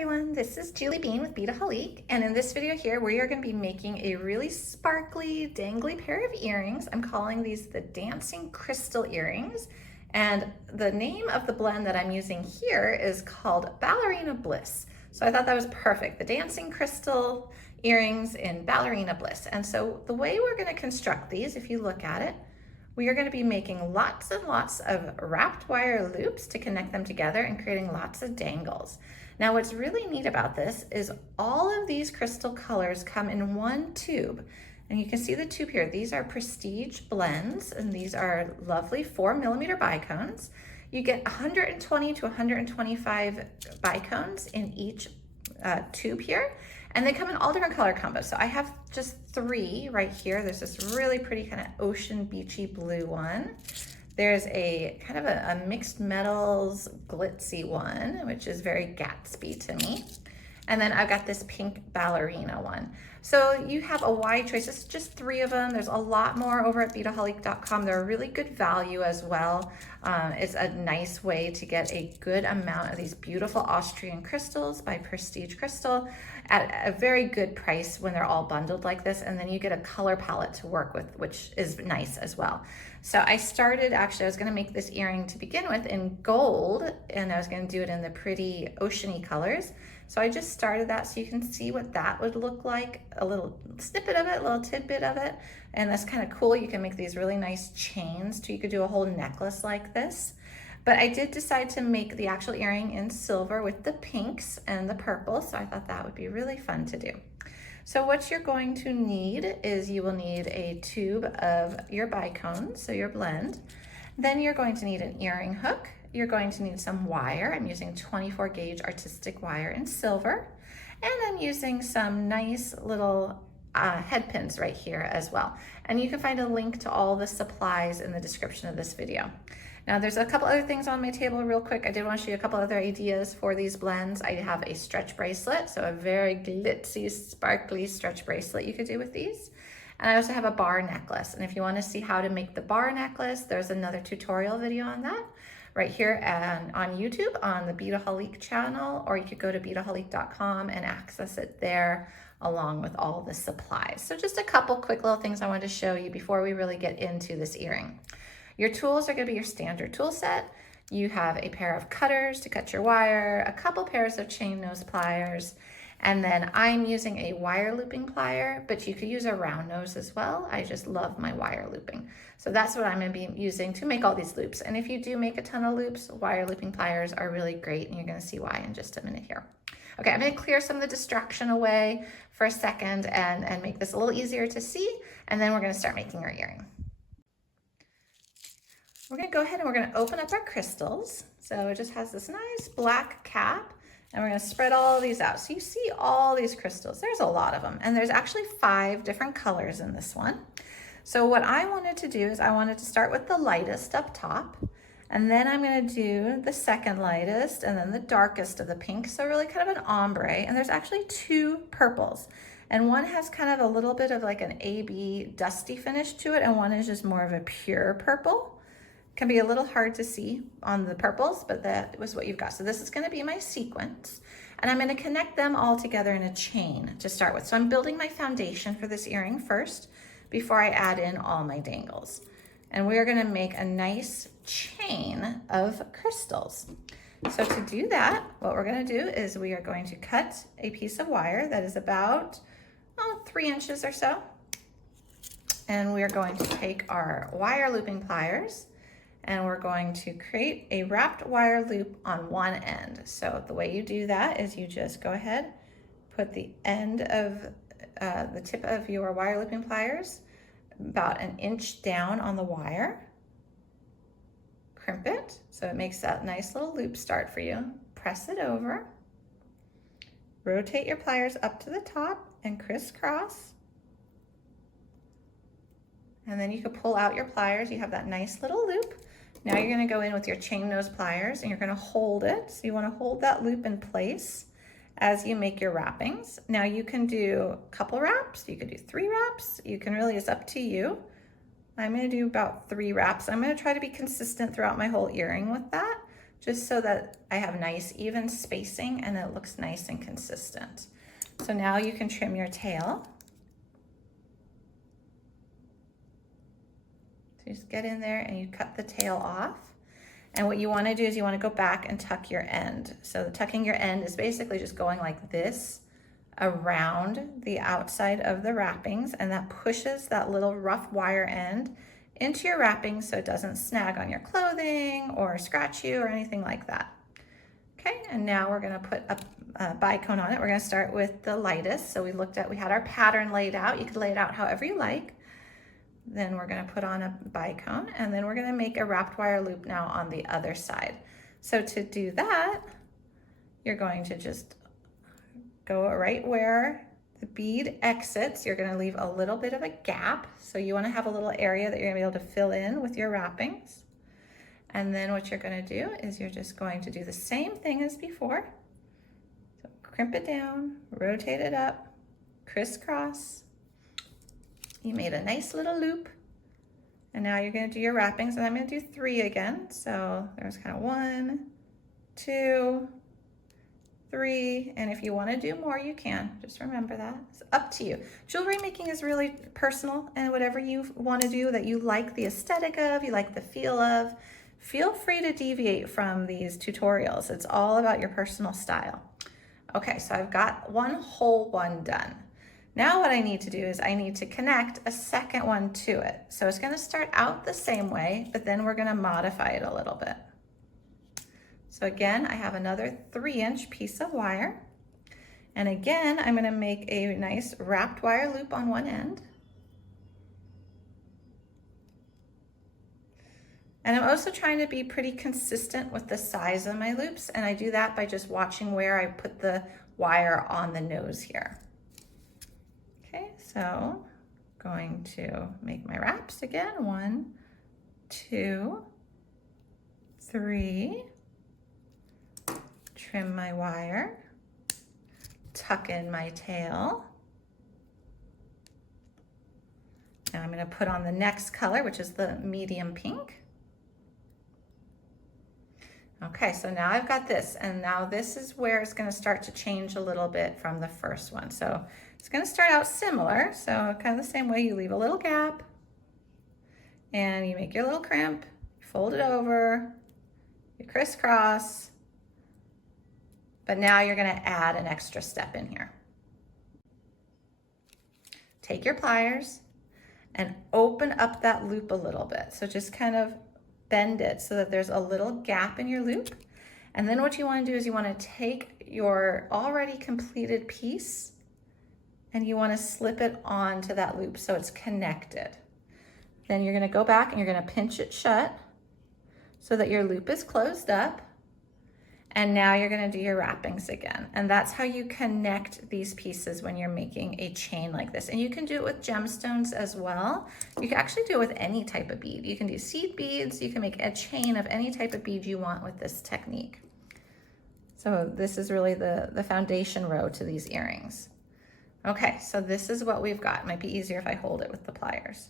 everyone, this is Julie Bean with Beadaholique, and in this video here we are going to be making a really sparkly, dangly pair of earrings. I'm calling these the dancing crystal earrings, and the name of the blend that I'm using here is called Ballerina Bliss. So I thought that was perfect, the dancing crystal earrings in Ballerina Bliss. And so the way we're going to construct these, if you look at it, we are going to be making lots and lots of wrapped wire loops to connect them together and creating lots of dangles. Now what's really neat about this is all of these crystal colors come in one tube. And you can see the tube here. These are prestige blends, and these are lovely 4mm bicones. You get 120 to 125 bicones in each tube here. And they come in all different color combos. So I have just 3 right here. There's this really pretty kind of ocean beachy blue one. There's a kind of a mixed metals glitzy one, which is very Gatsby to me. And then I've got this pink ballerina one. So you have a wide choice. It's just 3 of them. There's a lot more over at beadaholique.com. They're a really good value as well. It's a nice way to get a good amount of these beautiful Austrian crystals by Prestige Crystal at a very good price when they're all bundled like this. And then you get a color palette to work with, which is nice as well. So I started, actually, I was gonna make this earring to begin with in gold, and I was gonna do it in the pretty oceany colors. So I just started that so you can see what that would look like, a little snippet of it, a little tidbit of it. And that's kind of cool. You can make these really nice chains too. You could do a whole necklace like this. But I did decide to make the actual earring in silver with the pinks and the purples. So I thought that would be really fun to do. So what you're going to need is you will need a tube of your bicones, so your blend. Then you're going to need an earring hook. You're going to need some wire. I'm using 24 gauge artistic wire in silver. And I'm using some nice little head pins right here as well. And you can find a link to all the supplies in the description of this video. Now there's a couple other things on my table real quick. I did want to show you a couple other ideas for these blends. I have a stretch bracelet, so a very glitzy, sparkly stretch bracelet you could do with these. And I also have a bar necklace. And if you want to see how to make the bar necklace, there's another tutorial video on that right here on YouTube on the Beadaholique channel, or you could go to beadaholique.com and access it there along with all the supplies. So just a couple quick little things I wanted to show you before we really get into this earring. Your tools are going to be your standard tool set. You have a pair of cutters to cut your wire, a couple pairs of chain nose pliers, and then I'm using a wire looping plier, but you could use a round nose as well. I just love my wire looping. So that's what I'm going to be using to make all these loops. And if you do make a ton of loops, wire looping pliers are really great, and you're going to see why in just a minute here. Okay, I'm going to clear some of the distraction away for a second and make this a little easier to see, and then we're going to start making our earring. We're going to go ahead and we're going to open up our crystals. So it just has this nice black cap, and we're going to spread all these out. So you see all these crystals. There's a lot of them, and there's actually 5 different colors in this one. So what I wanted to do is I wanted to start with the lightest up top, and then I'm going to do the second lightest and then the darkest of the pink. So really kind of an ombre, and there's actually 2 purples. And one has kind of a little bit of like an AB dusty finish to it, and one is just more of a pure purple. Can be a little hard to see on the purples, but that was what you've got. So this is going to be my sequence, and I'm going to connect them all together in a chain to start with. So I'm building my foundation for this earring first before I add in all my dangles. And we're going to make a nice chain of crystals. So to do that, what we're going to do is we are going to cut a piece of wire that is about 3 inches or so. And we are going to take our wire looping pliers, and we're going to create a wrapped wire loop on one end. So the way you do that is you just go ahead, put the end of the tip of your wire looping pliers about 1 inch down on the wire, crimp it so it makes that nice little loop start for you, press it over, rotate your pliers up to the top and crisscross, and then you can pull out your pliers. You have that nice little loop. Now you're going to go in with your chain nose pliers, and you're going to hold it. So you want to hold that loop in place as you make your wrappings. Now you can do a couple wraps, you can do 3 wraps, you can really, it's up to you. I'm going to do about 3 wraps. I'm going to try to be consistent throughout my whole earring with that. just so that I have nice even spacing and it looks nice and consistent. So now you can trim your tail. So just get in there and you cut the tail off. And what you want to do is you want to go back and tuck your end. So the tucking your end is basically just going like this around the outside of the wrappings, and that pushes that little rough wire end into your wrappings so it doesn't snag on your clothing or scratch you or anything like that. Okay, and now we're going to put a bicone on it. We're going to start with the lightest. So we had our pattern laid out. You could lay it out however you like. Then we're going to put on a bicone, and then we're going to make a wrapped wire loop now on the other side. So to do that, you're going to just go right where the bead exits. You're going to leave a little bit of a gap. So you want to have a little area that you're going to be able to fill in with your wrappings. And then what you're going to do is you're just going to do the same thing as before. So crimp it down, rotate it up, crisscross. You made a nice little loop. And now you're going to do your wrappings, and I'm going to do 3 again. So there's kind of 1, 2, 3, and if you want to do more, you can. Just remember that. It's up to you. Jewelry making is really personal, and whatever you want to do that you like the aesthetic of, you like the feel of, feel free to deviate from these tutorials. It's all about your personal style. Okay, so I've got one whole one done. Now what I need to do is I need to connect a second one to it. So it's going to start out the same way, but then we're going to modify it a little bit. So again, I have another 3-inch piece of wire. And again, I'm going to make a nice wrapped wire loop on one end. And I'm also trying to be pretty consistent with the size of my loops, and I do that by just watching where I put the wire on the nose here. Okay, so going to make my wraps again. 1, 2, 3. Trim my wire, tuck in my tail. And I'm going to put on the next color, which is the medium pink. Okay, so now I've got this, and now this is where it's going to start to change a little bit from the first one. So it's going to start out similar, so kind of the same way. You leave a little gap, and you make your little crimp, you fold it over, you crisscross, but now you're going to add an extra step in here. Take your pliers and open up that loop a little bit. So just kind of bend it so that there's a little gap in your loop. And then what you want to do is you want to take your already completed piece and you want to slip it onto that loop so it's connected. Then you're going to go back and you're going to pinch it shut so that your loop is closed up. And now you're going to do your wrappings again. And that's how you connect these pieces when you're making a chain like this. And you can do it with gemstones as well. You can actually do it with any type of bead. You can do seed beads. You can make a chain of any type of bead you want with this technique. So this is really the foundation row to these earrings. Okay, so this is what we've got. It might be easier if I hold it with the pliers.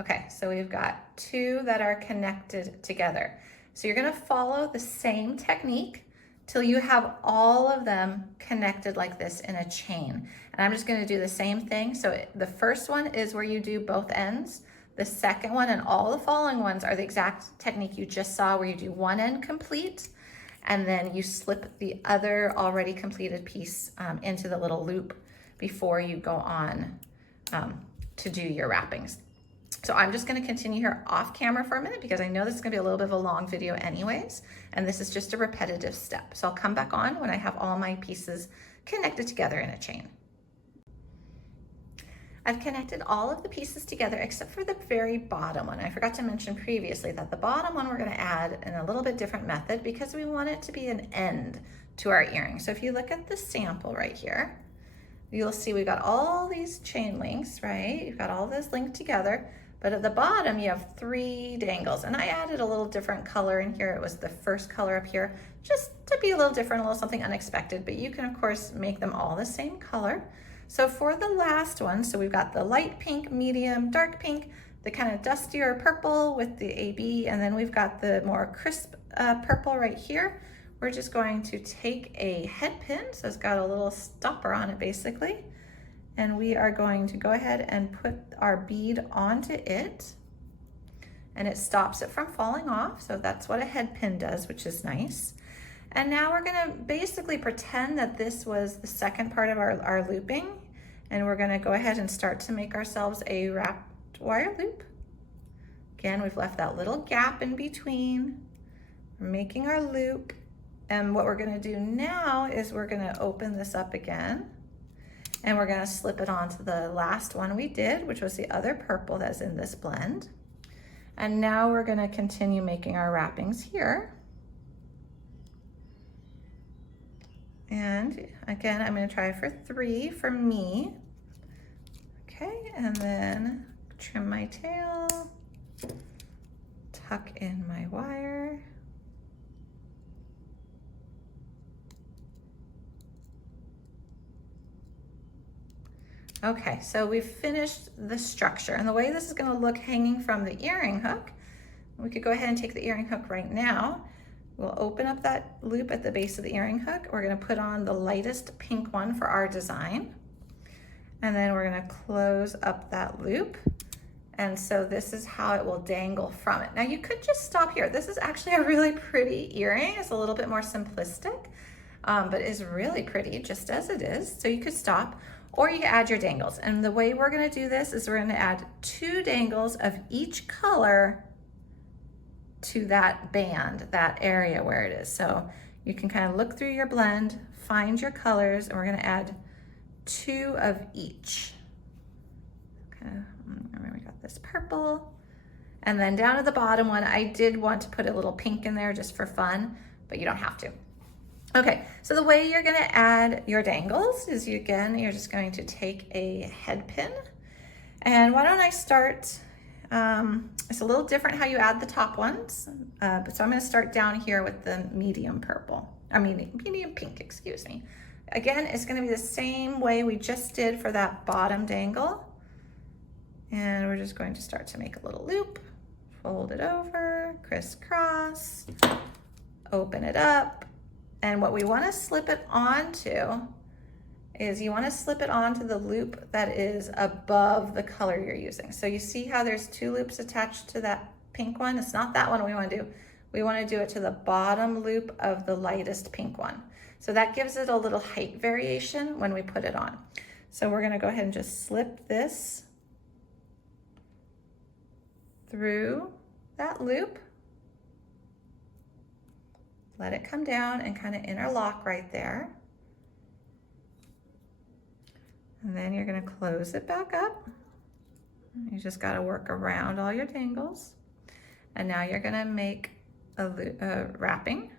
Okay, so we've got 2 that are connected together. So you're going to follow the same technique till you have all of them connected like this in a chain. And I'm just going to do the same thing. So the first one is where you do both ends. The second one and all the following ones are the exact technique you just saw, where you do one end complete and then you slip the other already completed piece into the little loop before you go on to do your wrappings. So I'm just going to continue here off camera for a minute because I know this is going to be a little bit of a long video anyways, and this is just a repetitive step. So I'll come back on when I have all my pieces connected together in a chain. I've connected all of the pieces together except for the very bottom one. I forgot to mention previously that the bottom one we're going to add in a little bit different method because we want it to be an end to our earring. So if you look at the sample right here, you'll see we got all these chain links, right? You've got all this linked together. But at the bottom, you have 3 dangles. And I added a little different color in here. It was the first color up here, just to be a little different, a little something unexpected. But you can, of course, make them all the same color. So for the last one, so we've got the light pink, medium, dark pink, the kind of dustier purple with the AB, and then we've got the more crisp purple right here, we're just going to take a head pin, so it's got a little stopper on it basically, and we are going to go ahead and put our bead onto it, and it stops it from falling off. So that's what a head pin does, which is nice. And now we're gonna basically pretend that this was the second part of our looping, and we're gonna go ahead and start to make ourselves a wrapped wire loop. Again, we've left that little gap in between. We're making our loop, and what we're gonna do now is we're gonna open this up again, and we're gonna slip it onto the last one we did, which was the other purple that's in this blend. And now we're gonna continue making our wrappings here. And again, I'm gonna try for 3 for me. Okay, and then trim my tail, tuck in my wire. Okay, so we've finished the structure, and the way this is gonna look hanging from the earring hook, we could go ahead and take the earring hook right now. We'll open up that loop at the base of the earring hook. We're gonna put on the lightest pink one for our design, and then we're gonna close up that loop. And so this is how it will dangle from it. Now you could just stop here. This is actually a really pretty earring. It's a little bit more simplistic, but is really pretty just as it is. So you could stop, or you can add your dangles. And the way we're gonna do this is we're gonna add 2 dangles of each color to that band, that area where it is. So you can kind of look through your blend, find your colors, and we're gonna add 2 of each. Okay, we got this purple. And then down at the bottom one, I did want to put a little pink in there just for fun, but you don't have to. Okay, so the way you're gonna add your dangles is you're just going to take a head pin. And why don't I start, it's a little different how you add the top ones, but so I'm gonna start down here with the medium purple, medium pink, excuse me. Again, it's gonna be the same way we just did for that bottom dangle. And we're just going to start to make a little loop, fold it over, crisscross, open it up. And what we want to slip it onto is you want to slip it onto the loop that is above the color you're using. So you see how there's 2 loops attached to that pink one? It's not that one we want to do. We want to do it to the bottom loop of the lightest pink one. So that gives it a little height variation when we put it on. So we're going to go ahead and just slip this through that loop. Let it come down and kind of interlock right there. And then you're going to close it back up. You just got to work around all your dangles. And now you're going to make a wrapping.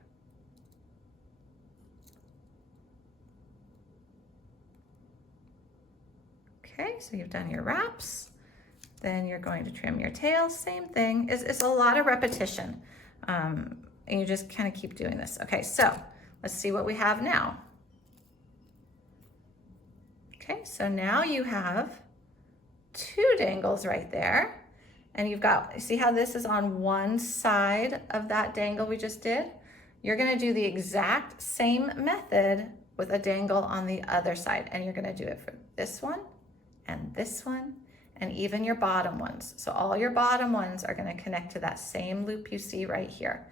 Okay, so you've done your wraps. Then you're going to trim your tail, same thing. It's a lot of repetition. And you just kind of keep doing this. Okay, so let's see what we have now. Okay, so now you have 2 dangles right there. And you've got, see how this is on one side of that dangle we just did? You're gonna do the exact same method with a dangle on the other side. And you're gonna do it for this one, and even your bottom ones. So all your bottom ones are gonna connect to that same loop you see right here.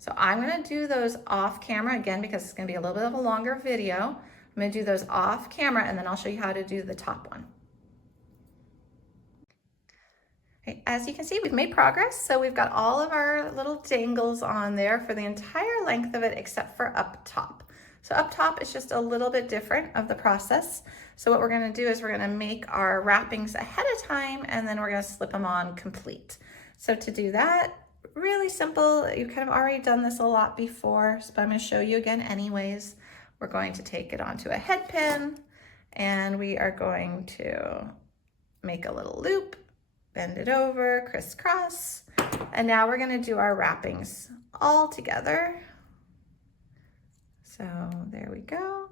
So I'm gonna do those off camera again because it's gonna be a little bit of a longer video. I'm gonna do those off camera and then I'll show you how to do the top one. Okay, as you can see, we've made progress. So we've got all of our little dangles on there for the entire length of it except for up top. So up top is just a little bit different of the process. So what we're gonna do is we're gonna make our wrappings ahead of time and then we're gonna slip them on complete. So to do that, really simple. You've kind of already done this a lot before, but I'm going to show you again anyways. We're going to take it onto a head pin and we are going to make a little loop, bend it over, crisscross, and now we're going to do our wrappings all together. So there we go.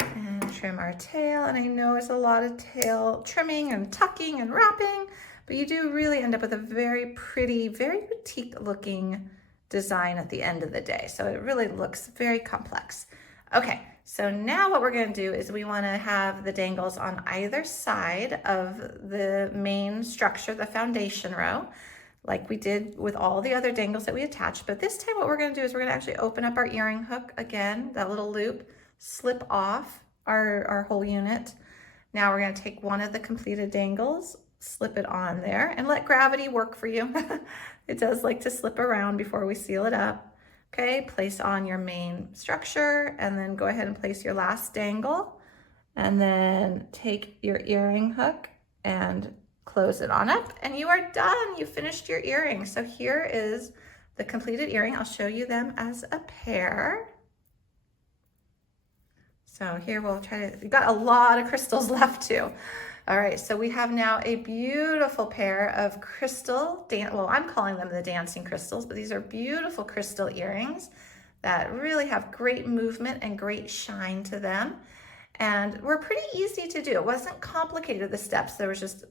And trim our tail, and I know it's a lot of tail trimming and tucking and wrapping, but you do really end up with a very pretty, very boutique looking design at the end of the day. So it really looks very complex. Okay, so now what we're going to do is we want to have the dangles on either side of the main structure, the foundation row, like we did with all the other dangles that we attached. But this time what we're going to do is we're going to actually open up our earring hook again, that little loop, slip off our whole unit. Now we're going to take one of the completed dangles, slip it on there, and let gravity work for you. It does like to slip around before we seal it up. Okay, place on your main structure, and then go ahead and place your last dangle, and then take your earring hook and close it on up, and you are done. You finished your earring. So here is the completed earring. I'll show you them as a pair. So here we'll try to, we've got a lot of crystals left too. All right, so we have now a beautiful pair of crystal, well, I'm calling them the dancing crystals, but these are beautiful crystal earrings that really have great movement and great shine to them. And were pretty easy to do. It wasn't complicated, the steps,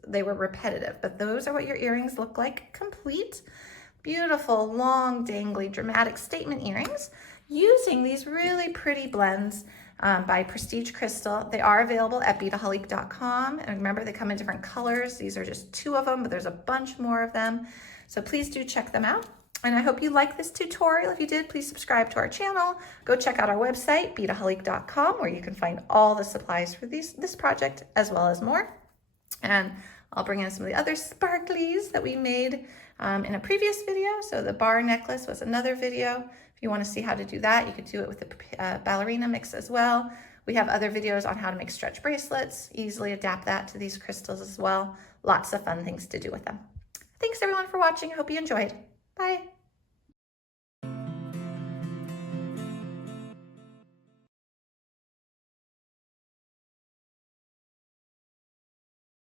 they were repetitive, but those are what your earrings look like complete. Beautiful, long, dangly, dramatic statement earrings using these really pretty blends by Prestige Crystal. They are available at bitahalik.com. And remember, they come in different colors. These are just 2 of them, but there's a bunch more of them. So please do check them out. And I hope you like this tutorial. If you did, please subscribe to our channel. Go check out our website, bitahalik.com, where you can find all the supplies for this project as well as more. And I'll bring in some of the other sparklies that we made in a previous video. So the bar necklace was another video. If you want to see how to do that, you could do it with the ballerina mix as well. We have other videos on how to make stretch bracelets, easily adapt that to these crystals as well. Lots of fun things to do with them. Thanks everyone for watching. I hope you enjoyed. Bye.